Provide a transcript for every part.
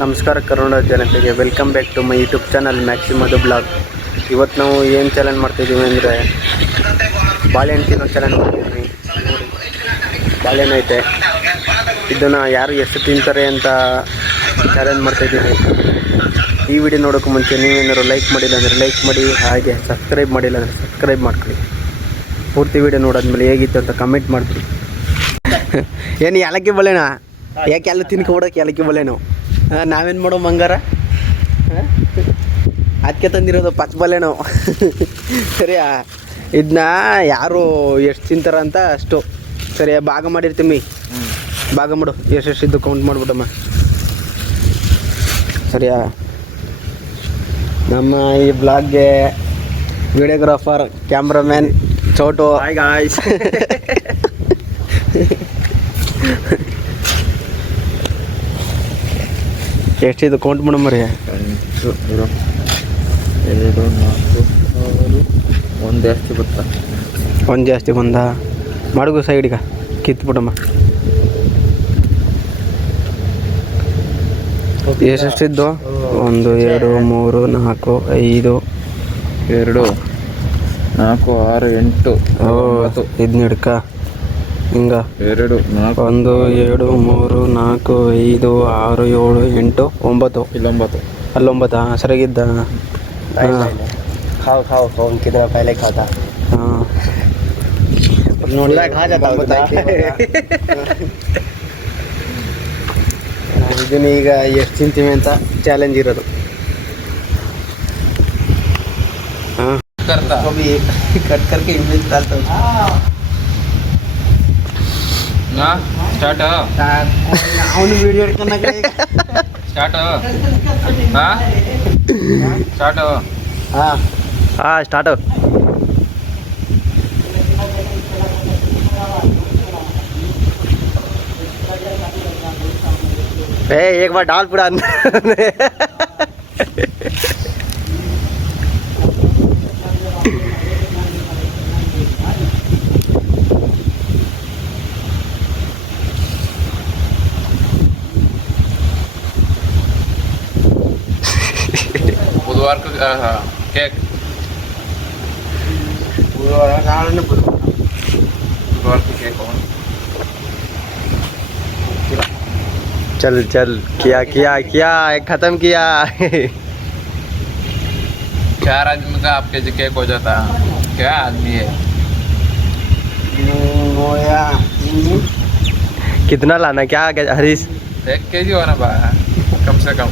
ನಮಸ್ಕಾರ ಕನ್ನಡ ಜನತೆಗೆ welcome back to my YouTube channel ಮ್ಯಾಕ್ಸಿಮದು ಬ್ಲಾಗ್. ಇವತ್ತು ನಾವು ಏನು ಚಾಲೆಂಜ್ ಮಾಡ್ತಾಯಿದ್ದೀವಿ ಅಂದರೆ ಬಾಳೆಹಣ್ಣು ತಿನ್ನೋ ಚಾಲೆಂಜ್ ಮಾಡ್ತಿದ್ವಿ. ಬಾಳೆಹಣ್ಣು ಐತೆ, ಇದನ್ನು ಯಾರು ಎಷ್ಟು ತಿಂತಾರೆ ಅಂತ ಚಾಲೆಂಜ್ ಮಾಡ್ತಾಯಿದ್ದೀವಿ. ಈ ವಿಡಿಯೋ ನೋಡೋಕ್ಕೂ ಮುಂಚೆ ನೀವೇನಾದ್ರು ಲೈಕ್ ಮಾಡಿಲ್ಲ ಅಂದರೆ ಲೈಕ್ ಮಾಡಿ, ಹಾಗೆ ಸಬ್ಸ್ಕ್ರೈಬ್ ಮಾಡಿಲ್ಲ ಅಂದರೆ ಸಬ್ಸ್ಕ್ರೈಬ್ ಮಾಡ್ಕೊಳ್ಳಿ. ಪೂರ್ತಿ ವಿಡಿಯೋ ನೋಡಾದ್ಮೇಲೆ ಹೇಗಿತ್ತು ಅಂತ ಕಮೆಂಟ್ ಮಾಡಿಬಿಡಿ. ಏನು ಏಲಕ್ಕಿ ಬಳೆಣ ಯಾಕೆ ಎಲ್ಲ ತಿನ್ಕೊಬಿಡೋಕೆ ಏಲಕ್ಕಿ ಬಳೆನು ನಾವೇನು ಮಾಡೋ ಮಂಗಾರ ಅದಕ್ಕೆ ತಂದಿರೋದು ಪಚ್ ಬಲೆನೋ. ಸರಿಯಾ, ಇದನ್ನ ಯಾರು ಎಷ್ಟು ತಿಂತಾರ ಅಂತ ಅಷ್ಟು ಸರಿಯಾ ಭಾಗ ಮಾಡಿರ್ತೀವಿ. ಭಾಗ ಮಾಡು, ಎಷ್ಟೆಷ್ಟಿದ್ದು ಕೌಂಟ್ ಮಾಡ್ಬಿಟ್ಟಮ್ಮ. ಸರಿಯಾ, ನಮ್ಮ ಈ ಬ್ಲಾಗ್ಗೆ videographer cameraman Chotu. Hi guys. ಎಷ್ಟಿದು ಕೌಂಟ್ ಮಾಡಮ್ಮರಿ. 8 2 4 6 ಒಂದು ಜಾಸ್ತಿ ಬತ್ತಾ, ಒಂದು ಜಾಸ್ತಿ ಬಂದ ಮಡಗು ಸೈಡಿಗ ಕಿತ್ಬಿಟ್ಟಮ್ಮ. ಎಷ್ಟೆಷ್ಟಿದ್ದು? 1 2 3 4 5 2 4 6 8. ಇದನ್ನ ಹಿಡ್ಕ ಹಿಂಗ 2 4 1 2 3 4 5 6 7 8 9. ಇಲ್ಲ 9. ಅಲ್ಲಿ 9. ಸರಿಯಾಗಿದ್ದ. ಪಹಲೆ ಖಾತಾ ಹಾಂ ನೋಡಿ ಇದನ್ನ ಈಗ ಎಷ್ಟು ತಿಂತೀವಿ ಅಂತ ಚಾಲೆಂಜ್ ಇರೋದು. ಹಾಂ ಕಟ್ ಕರ್ಕೆ ಇಂಗ್ಲೀಷ್ ಸ್ಟಾರ್ಟ್. ಅವನು ವಿಡಿಯೋ ಹಿಡ್ಕೊಂಡಾಗ ಸ್ಟಾರ್ಟ್. ಸ್ಟಾರ್ಟ್. ಹಾಂ ಹಾಂ ಸ್ಟಾರ್ಟು. एक बार डाल पूरा अंदर. बुधवार को केक. बुधवार को केक हो. चल चल किया किया किया खत्म किया. 4 आदमी का आपके जो केक हो जाता. क्या आदमी है? कितना लाना क्या हरीश? 1 kg होना बा कम से कम.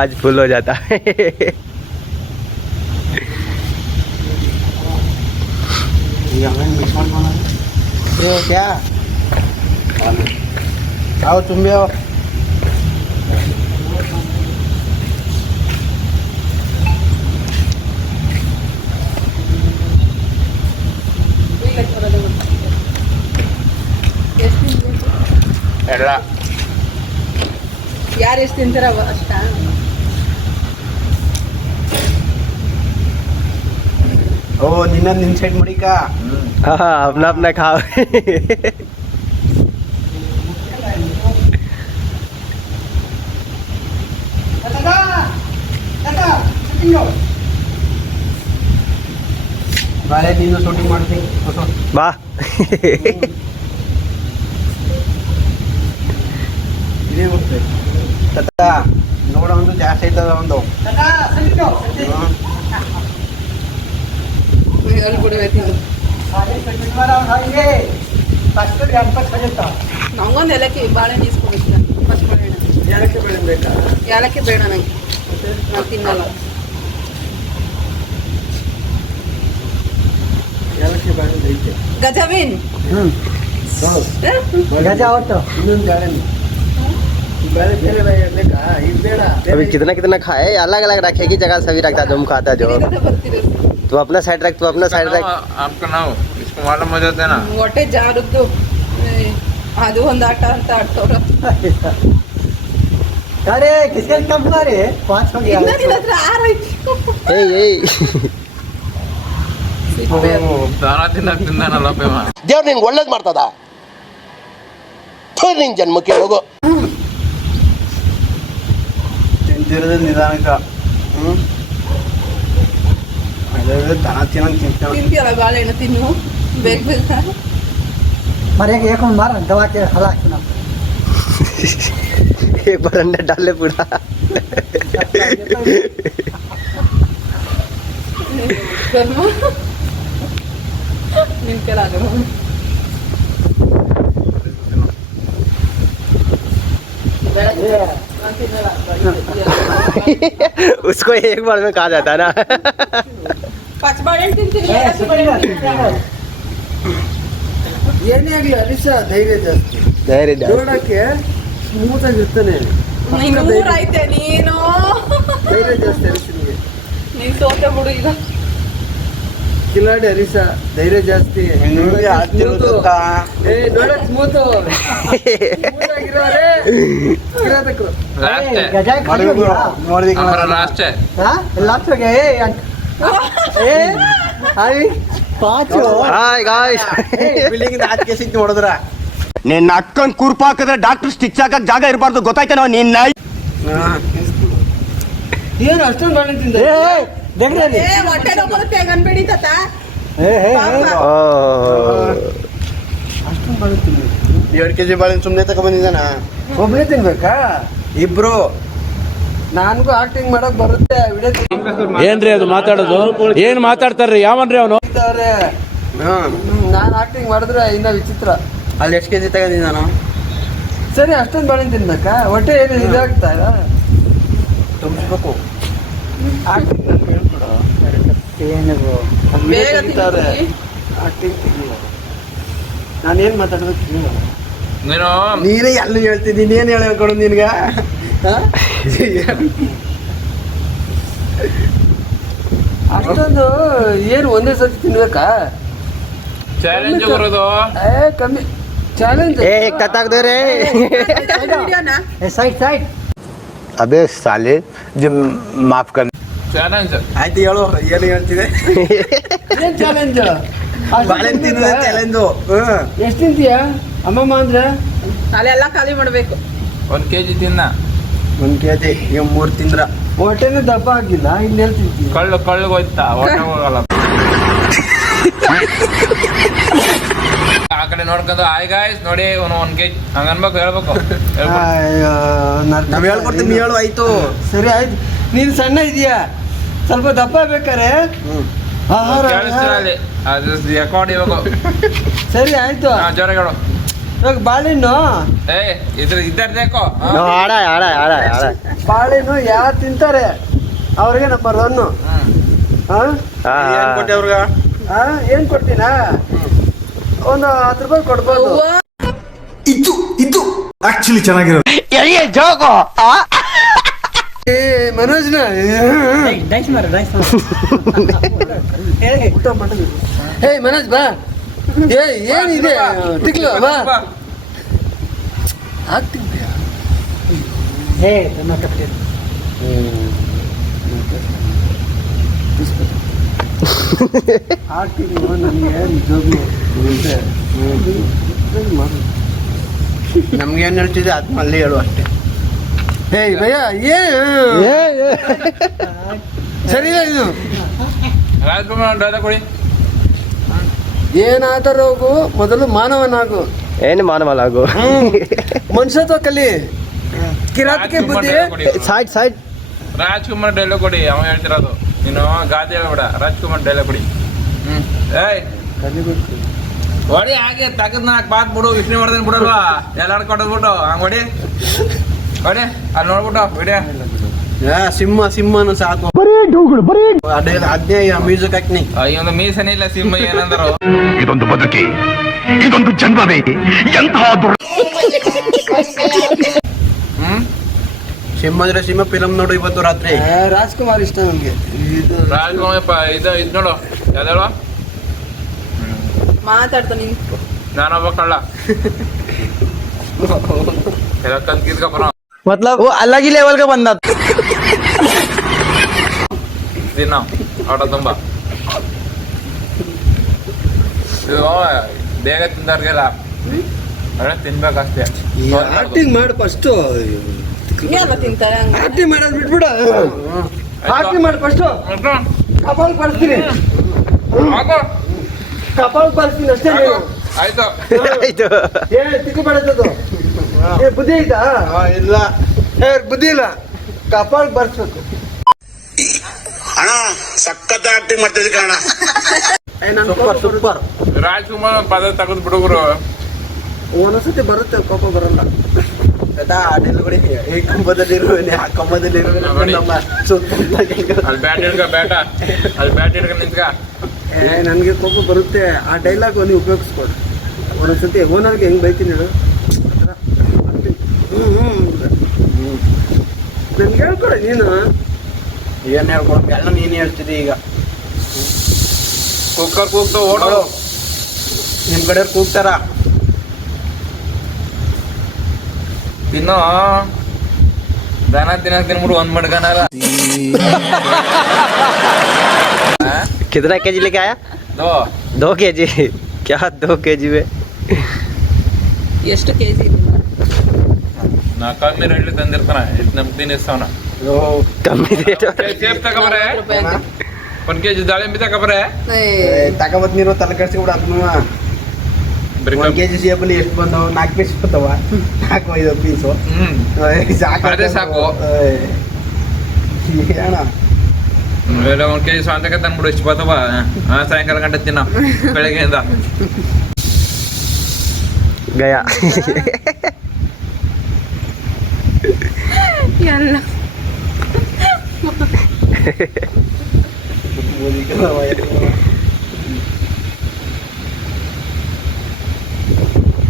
आज फुल हो जाता है. ये क्या आओ तुम भी आओ. ಎಲ್ಲ ಯಾರು ಎಷ್ಟು ತಿಂತಾರ ಅಷ್ಟ. ओ निन्ना निन साइड मड़ी का. हाँ अपना अपना खाओ. ಬಾಳೆ ನೀನು ಶೂಟಿಂಗ್ ಮಾಡ್ತೀನಿ ಬಾ. ಇದೇ ಬರ್ತದೆ ತತ್ತ ನೋಡ ಒಂದು ಜಾಸ್ತಿ ಐತದ ಒಂದು. ನಂಗೊಂದು ಏಲಕ್ಕಿ ಬಾಳೆಹಣ್ಣು ಇಸ್ಕೊಬೇಕಿಲ್ಲ. ಫಸ್ಟ್ ಬಾಳೆಹಣ್ಣು ಏಲಕ್ಕಿ ಬೇಡ ನಂಗೆ, ನಾನು ತಿನ್ನಲ್ಲ. ಗಜವಿನ್ ಗಜ ಅವತ್ತು ಇನ್ನೊಂದು ಜಾಳೆಣ್ಣು. अभी कितना कितना खाए, अलग अलग रखे की जगह सभी रखता जो हम खाता जो. तू अपना साइड रख, तू अपना साइड रख. आपका नाम इसको मालूम हो जाता है ना. ಹೊಟ್ಟೆ ಜಾರದ್ದು ಅದು ಒಂದು ಆಟ ಅಂತ ಆಡ್ತವ್ರ. अरे किसके कम मारे 5 हो गया. ಇನ್ನ ನಿನ್ನ ಹತ್ರ 6 ಐತಿ. ಏಯ್ ಸಿಪ್ಪೆ ಅದು. ದಾನ ತಿಂದಾನಲ್ಲಪ್ಪ ಇವ. ದೇವ್ರು ನಿನ್ಗೆ ಒಳ್ಳೇದು ಮಾಡ್ತದ ನಿನ್ ಜನ್ಮಕ್ಕೆ ಹೋಗೋ ತಿಂತಿರೋದು ನಿಧಾನಕ್ಕ ಅದೇ ದನ ತಿನ್ನಂಗೆ ತಿಂತಾವ ತಿಂತೀಯಲ್ಲ ಬಾಳೆಹಣ್ಣು ತಿನ್ನು ಬೇಗ ಬೇಗ मरेंगे एक मार दवा के हला सुना एक बार अंडा डाल ले पूरा ಕರ್ಮ ನಿನ್ ಕಡೆ ಆಗಲ್ಲ उसको एक बार में कहा जाता है ना ಪಚ್ಚ ಬಾಳೆಹಣ್ಣು ತಿಂತೀನಿ ಹಸಿ ಬಾಳೆಹಣ್ಣು ತಿಂತೀನಿ. ಏನೇ ಆಗಲಿ ಅರಿಸ ಧೈರ್ಯ ಜಾಸ್ತಿ ಧೈರ್ಯ ಜಾಸ್ತಿ. ನೋಡಕ್ಕೆ ಸ್ಮೂತ್ ಆಗಿರ್ತಾನೆ ನೀನು ಊರೈತೆ ನೀನು ಧೈರ್ಯ ಜಾಸ್ತಿ ಅರಿಸನಿಗೆ ನೀನ್ ಸೋತೆ ಬಿಡು ಈಗ ಕಿಲಾಡಿ ಅರಿಸ ಧೈರ್ಯ ಜಾಸ್ತಿ ನಿಮ್ಗೆ ಆಗ್ತಿರೋದು ಗೊತ್ತಾ? ನೋಡಕ್ ಸ್ಮೂತ್ ಆಗಿರೋರೆ ಕಿರಾತಕರು ಲಾಸ್ಟ್ ನೋಡಿದ ಅವರ ಲಾಸ್ಟ್ ಲಾಸ್ಟ್ಗೆ ಪಾಚು ಹಾಯ್ ಗಾಯ್ಸ್ ಬಿಲ್ಡಿಂಗ್ ಆಚೆ ಕೇಸಿಂಗ್ ನೋಡಿದ್ರ ನಿನ್ನ ಅಕ್ಕನ್ ಕುರ್ಪ ಹಾಕಿದ್ರೆ ಡಾಕ್ಟರ್ ಸ್ಟಿಚ್ ಹಾಕಕ್ ಜಾಗ ಇರಬಾರ್ದು ಗೊತ್ತಾಯ್ತಾ ನಾವು ನಿನ್ನ ಏನು ಅಷ್ಟೊಂದು ಬಾಳೆ ತಿಂದ ಏ ಹೊಟ್ಟೆ ನೋವು ಬರುತ್ತೆ ಅನ್ಬೇಡಿ ತಾತ ಅಷ್ಟೊಂದು ಬಾಳೆ ತಿಂದ 2 kg ಬಾಳೆಹಣ್ಣು ಸುಮ್ಮನೆ ತಗೊಂಡ್ಬಂದಿದ್ದಾನ ಒಬ್ಬನೇ ತಿನ್ಬೇಕಾ ಇಬ್ರು ನನ್ಗೂ ಆಕ್ಟಿಂಗ್ ಮಾಡಕ್ ಬರುತ್ತೆ ವಿಡಿಯೋ ಏನ್ರಿ ಅದು ಮಾತಾಡೋದು ಏನ್ ಮಾತಾಡ್ತಾರ್ರಿ ಯಾವನ್ರಿ ಅವನು ತೆಗಿತಾರೆ ನಾನು ಆಕ್ಟಿಂಗ್ ಮಾಡಿದ್ರೆ ಇನ್ನ ವಿಚಿತ್ರ ಅಲ್ಲಿ ಎಷ್ಟು ಕೆಜಿ ತಗೊಂಡಿದ್ದಾನು ಸರಿ ಅಷ್ಟೊಂದು ಬಾಳೆ ತಿನ್ಬೇಕಾ ಹೊಟ್ಟೆ ಏನು ಇದಾಗ್ತಾ ಇಲ್ಲ ತುಂಬಿಸ್ಬೇಕು ಬೇಗ ತೆಗಿತಾರೆ ತಿಂತೀನಿ ಆಕ್ಟಿಂಗ್ ತೆಗಿಲ್ಲ ನಾನೇನ್ ಮಾತಾಡ್ಬೇಕು ಹೇಳು. ನೀನು ನೀನೇ ಎಲ್ಲ ಹೇಳ್ತೀನಿ ನೀನೇನು ಹೇಳ್ಕೊಡು ನಿನ್ಗ ಹಾ? ಅಷ್ಟೊಂದು ಏನು ಒಂದೇ ಸತಿ ತಿನ್ಬೇಕಾ ಚಾಲೆಂಜ್ ಬರೋದು ಕಮ್ಮಿ ಚಾಲೆಂಜ್ ए एक तक दे रे ವಿಡಿಯೋನಾ ಸೈಡ್ ಸೈಡ್ ಅಬೇ ಸಾಲೆ ಮಾಫ್ ಕರ್ ಚಾಲೆಂಜ್ ಆಯ್ತು ಹೇಳು ಏನು ಹೇಳ್ತಿದೆ ಏನ್ ಚಾಲೆಂಜ್ ಬಾಳೆಹಣ್ಣು ತಿನ್ನೋದೇ ಚಾಲೆಂಜು ಎಷ್ಟು ತಿಂತೀಯ ಅಮ್ಮಮ್ಮ ಅಂದ್ರೆ ಅಲ್ಲೆಲ್ಲ ಖಾಲಿ ಮಾಡ್ಬೇಕು 1 kg ತಿನ್ನ 1 kg ಈಗ 3 ತಿಂದ್ರ ಹೊಟ್ಟೆನೇ ದಪ್ಪ ಆಗಿಲ್ಲ ಇನ್ನೆಲ್ಲಿ ತಿಂತೀಯ ಕಳ್ಳು ಹೋಯ್ತಾ ಹೊಟ್ಟೆ ಹೋಗಲ್ಲ ಆ ಕಡೆ ನೋಡ್ಕೊಂಡು ಆಯ್ ಗಾಯ್ಸ್ ನೋಡಿ 1 kg ಹಂಗ ಅನ್ಬೇಕು ಹೇಳ್ಬೇಕು ನಾವ್ ಹೇಳ್ಕೊಡ್ತೀವಿ ನೀ ಹೇಳು ಆಯ್ತು ಸರಿ ಆಯ್ತು ನೀನು ಸಣ್ಣ ಇದೀಯಾ ಸ್ವಲ್ಪ ದಪ್ಪ ಬೇಕಾರೆ ಆಹಾರ ಕೇಳಿಸ್ತೀರ ಅಲ್ಲಿ ಅದು ರೆಕಾರ್ಡ್ ಇವಾಗ ಸರಿ ಆಯ್ತು ಜೋರಗಳು ಇವಾಗ ಬಾಳೆಹಣ್ಣು ಏ ಇದ್ದಾರ್ದೇಕೋ ಆಡ ಆಡ ಆಡ ಆಡ ಬಾಳೆಹಣ್ಣು ಯಾರು ತಿಂತಾರೆ ಅವ್ರಿಗೆ ನಂಬರ್ 1 ಏನ್ ಕೊಟ್ಟೆ ಅವ್ರಿಗೆ ಏನ್ ಕೊಡ್ತೀನಾ ಒಂದು 10 ರೂಪಾಯಿ ಕೊಡ್ಬೋದು ಆಕ್ಚುಲಿ ಚೆನ್ನಾಗಿರೋದು ಏ ಮನೋಜ್ನ ಊಟ ಮಾಡೋದು ಹೇ ಮನೋಜ್ ಬಾ ಏ ಏನಿದೆ ತಿಕ್ಲು ಬಾ ಆಗ್ತೀನಿ ಆಗ್ತೀನಿ ನನಗೆ ನಿಜವಾಗ್ಲೂ ನಮ್ಗೆ ಏನ್ ಹೇಳ್ತಿದೆ ಅದು ಅಲ್ಲಿ ಹೇಳು ಅಷ್ಟೇ ಹೇ ಭಯ್ಯ ಸರಿ ಇಲ್ಲ ಇದು ರಾಜ್ಕುಮಾರ್ ಡೈಲಾಗ್ ಕೊಡಿ ಏನಾದರೂ ಹೋಗು ಮೊದಲು ಮಾನವನಾಗು ಏನು ಮಾನವಲಾಗು ಮನುಷ್ಯತ್ವ ಕಲಿ ಕಿರಾತಕ್ಕೆ ಬುದ್ಧಿ ಸೈಡ್ ಸೈಡ್ ರಾಜ್ಕುಮಾರ್ ಡೈಲಾಗ್ ಕೊಡಿ ಅವ ಹೇಳ್ತಿರೋದು ನೀನು ಗಾದೆ ಹೇಳ್ಬೇಡ ರಾಜ್ಕುಮಾರ್ ಡೈಲಾಗ್ ಕೊಡಿ ಏಯ್ ಹೊಡಿ ಹಾಗೆ ತಗದ್ ನಾಲ್ಕು ಬಾತ್ ಬಿಡು ವಿಷ್ಣು ಮಾಡ್ದೇನೆ ಬಿಡಲ್ವಾ ಎಲ್ಲಾರು ಕೊಟ್ಟದ್ಬಿಟ್ಟು ಹಂಗ್ ಹೊಡಿ ಹೊಡಿ ಅಲ್ಲಿ ನೋಡ್ಬಿಟ್ಟು ವಿಡಿಯೋ ಸಿಂಹ ಸಿಂಹನು ಸಾಕು ಅದೇ ಮ್ಯೂಸಿಕ್ ಹಾಕ್ನಿ ಒಂದು ಮೀಸನೇ ಇಲ್ಲ ಸಿಂಹ ಏನಂದ್ರು ಇದೊಂದು ಬದುಕಿ ಇದೊಂದು ಜನ್ಮವೇ ಎಂತಹ ಸಿಂಹ ಅಂದ್ರೆ ಸಿಂಹ ಫಿಲಮ್ ನೋಡು ಇವತ್ತು ರಾತ್ರಿ ರಾಜ್ಕುಮಾರ್ ಇಷ್ಟ ನಮ್ಗೆ ಇದು ರಾಜ್ಕುಮಾರ್ ಇದು ನೋಡು ಯಾವ್ದೇಳು ಮಾತಾಡ್ತಾ ನಿಂತ್ಕೊ ನಾನೊಬ್ಬ ಕಳ್ಳ ಎಲ್ಲ ಕಲ್ಕಿದ್ಕ ಬರೋ मतलब वो अलग ही लेवल का बंदा ತಿನ್ನೋ ಆಟ ತುಂಬ ಇದು ಬೇಗ ತಿಂದವ್ರಿಗೆಲ್ಲ ಒಳ್ಳೆ ತಿನ್ಬೇಕಷ್ಟೇ. ಆಕ್ಟಿಂಗ್ ಮಾಡು ಫಸ್ಟು. ಎಲ್ಲ ತಿಂತಾರೆ ಹಂಗೆ. ಆಕ್ಟಿಂಗ್ ಮಾಡೋದು ಬಿಟ್ಬಿಡ. ಆಕ್ಟಿಂಗ್ ಮಾಡು ಫಸ್ಟು. ಕಪಾಲ್ ಬರ್ತೀನಿ, ಕಪಾಲ್ ಬರ್ತೀನಿ ಅಷ್ಟೇ ನೀನು. ಆಯ್ತು ಏ ತಿಕ್ಕು ಬೇಡದ್ದು. ಏ ಬುದ್ಧಿ ಐತಾ? ಇಲ್ಲ. ಏ ಬುದ್ಧಿ ಇಲ್ಲ, ಕಪಾಲ್ ಬರ್ಸ್ಬೇಕು. ಅಣ್ಣ ಸಖತ್ ಆಕ್ಟಿಂಗ್ ಮಾಡ್ತಿದ್ದೆ ಕಣ. ಸೂಪರ್. ರಾಜ್ಕುಮಾರ್ ಪದ ತೆಗೆದು ಬಿಡುಗರು. ಒಂದೊಂದ್ಸತಿ ಬರುತ್ತೆ, ಕೋಪ ಬರಲ್ಲ. ಈ ಕಂಬದಲ್ಲಿರುವೆ ಆ ಕಂಬದಲ್ಲಿರುವೆ ನಮ್ಮ ಸುತ್ತ ಅಲ್ಲಿ ಬ್ಯಾಟ್ ಹಿಡ್ಕ ಬ್ಯಾಟ ಅಲ್ಲಿ ಬ್ಯಾಟ್ ಹಿಡ್ಕ ನಿಂತ್ಕ. ನನಗೆ ಕೋಪ ಬರುತ್ತೆ. ಆ ಡೈಲಾಗ್ ಒಂದು ಉಪಯೋಗಿಸ್ಕೊಡು. ಒಂದೊಂದ್ಸತಿ ಓನರ್ಗೆ ಹೆಂಗ್ ಬೈತೀನಿ ಹೇಳು. ನನ್ಗೆ ಹೇಳ್ಕೊಡ ನೀನು. ಏನು ಹೇಳ್ಕೊಡಪ್ಪ, ಎಲ್ಲ ನೀನು ಹೇಳ್ತಿದ್ದಿ ಈಗ. ಕುಕ್ಕರ್ ಕೂಗ್ತು ಓಡೋ. ನಿಮ್ಮ ಕಡೆ ಕೂಗ್ತಾರ. ತಿನ್ನೋ ದನ ತಿನ್ಬಿಡು ಒಂದ್ ಮಡ್ಗನಲ್ಲ. कितना केजी लेके आया? 2 केजी। क्या 2 केजी में? ಎಷ್ಟು ಕೆಜಿ? ನಾ ಕಮ್ಮಿ ರೇಟ್ಲಿ ತಂದಿರ್ತಾನ. ನಮ್ಗೆ ತಿನ್ನಿಸ್ತಾವನ कमी रेट। ಸೇಫ್ ತಗೊಬರೆ. 1 kg ದಾಳಿಂಬೆ ತಗೊಬರೆ. ತಗೊಬತ್ ನೀರು ತಲೆ ಕಡ್ಸಿಬಿಡ. ಅದನ್ನು 1 kg ಸೇಬಲ್ಲಿ ಎಷ್ಟು ಬಂದವ? 4 ಪೀಸ್ ಬರ್ತಾವ. 4-5 ಪೀಸು ಅದೇ ಸಾಕು. ಅಣ್ಣ 1 kg ಸ್ವಂತಕ್ಕೆ ತಂದ್ಬಿಡು. ಇಷ್ಟು ಬರ್ತಾವ. ಸಾಯಂಕಾಲ ಗಂಟೆ ತಿನ್ನೋ ಬೆಳಗ್ಗೆಯಿಂದ. गया। ಎಲ್ಲ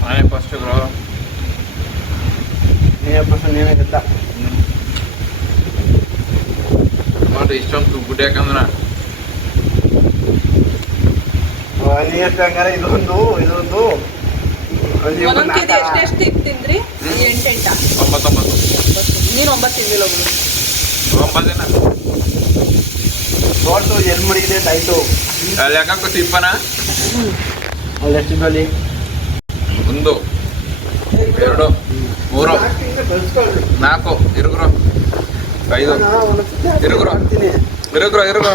ನಾನೇ ಫಸ್ಟ್ ಬ್ರೋ. ನೀವೇ ಗೊತ್ತಾ ನೋಡ್ರಿ ಇಷ್ಟೊಂದು ಗುಡ್ಡೆ ಯಾಕಂದ್ರ ನೀರು ಹಂಗಾರೆ ಇದೊಂದು ಒಂದೊಂದು ಕೆಜಿ ಎಷ್ಟೆಷ್ಟು ತಿಂದ್ರಿ? 8 9 ನೀನು 9 ತಿಂದಿಲ್ಲ ಬಿಡು. 9 ದಿನ ತೋಟು ಎಲ್ಲಿ ಮಡಗಿದೆ ಆಯ್ತು. ಅಲ್ಲಿ ಯಾಕಂತ ತಿಪ್ಪನ ಅಲ್ಲಿ ಎಷ್ಟಿದ್ರಲ್ಲಿ? 1 2 3 4 ಇರುಗ್ರು 5 ಇರುಗ್ರು ಇರುಗ್ರು ಇರುಗ್ರು.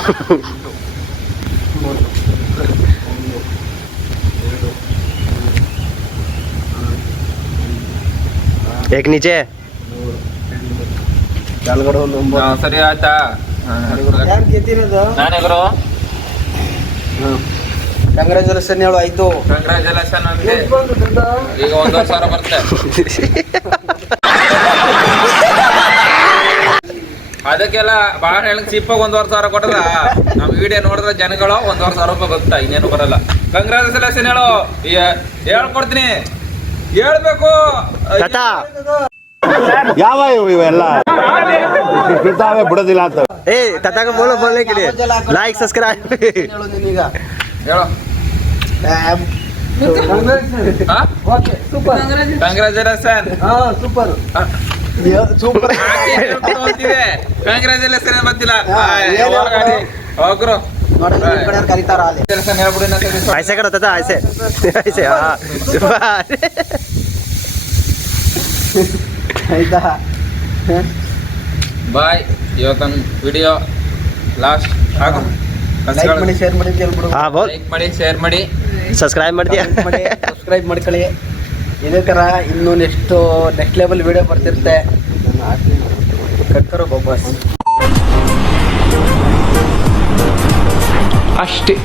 एक नीचे। ಕೆಳಗಡೆ ಒಂದು 9. ಸರಿ ಆಯ್ತಾ? ಯಾರು ಗೆದ್ದಿರೋದು? ನಾನೇ ಗುರು. ಕಂಗ್ರ್ಯಾಚುಲೇಷನ್ ಹೇಳು. ಆಯ್ತು. ಕಂಗ್ರ್ಯಾಚುಲೇಷನ್ ನನಗೆ. ಎಷ್ಟು ಬಂತು ದುಡ್ಡು? ಈಗ 1,000 ಬರುತ್ತೆ. ಅದಕ್ಕೆಲ್ಲ ಬಾಳ ಹೇಳಕ್ ಸಿಪ್ಪಾಗ 1,000 ಕೊಟ್ಟದ. ನಮ್ ವಿಡಿಯೋ ನೋಡಿದ್ರೆ ಜನಗಳು 1,000 ರೂಪಾಯಿ ಗೊತ್ತಾ, ಇನ್ನೇನು ಬರಲ್ಲ. ಕಂಗ್ರ್ಯಾಚುಲೇಷನ್ ಹೇಳು. ಹೇಳ್ಕೊಡ್ತೀನಿ, ಹೇಳ್ಬೇಕು. ताता ಯಾವ ಇವೆಲ್ಲ ಬಿಡ್ತಾವೆ ಬಿಡೋದಿಲ್ಲ ಅಂತ. ए ताता को बोलो बोलने के लिए। Like subscribe. ಹೇಳು ನೀನೀಗ. ಹೇಳು. Okay super. ಕಂಗ್ರ್ಯಾಚುಲೇಷನ್. ಹಾ ಸೂಪರ್. ಸೂಪರ್. ಕಂಗ್ರ್ಯಾಚುಲೇಷನ್ ಗೊತ್ತಿಲ್ಲ. ಏನು ಹೋಗ್ರು ನೋಡಲ್ಲ ನಿಮ್ ಕಡೆ ಕರೀತಾರ ಅಲ್ಲಿ. ಹೇಳ್ಬಿಡಿ. ऐसे करो ताता, ऐसे ऐसे। हाँ ಆಯ್ತಾ? ಬಾಯ್. ಇವತ್ತೊಂದು ವಿಡಿಯೋ ಲಾಸ್ಟ್ ಆಗು. ಲೈಕ್ ಮಾಡಿ, ಶೇರ್ ಮಾಡಿ ಅಂತ ಹೇಳ್ಬಿಡು. हाँ बोल। ಲೈಕ್ ಮಾಡಿ, ಶೇರ್ ಮಾಡಿ, सब्सक्राइब कर दिया। ಮಾಡಿ, ಸಬ್ಸ್ಕ್ರೈಬ್ ಮಾಡ್ಕೊಳ್ಳಿ. ಇದೇ ಥರ ಇನ್ನೂ ನೆಕ್ಸ್ಟ್ ಲೆವೆಲ್ ವಿಡಿಯೋ ಬರ್ತಿರುತ್ತೆ. ಕಟ್ಕರೋ ಬೊಬ್ಬಸ್ ಅಷ್ಟೇ.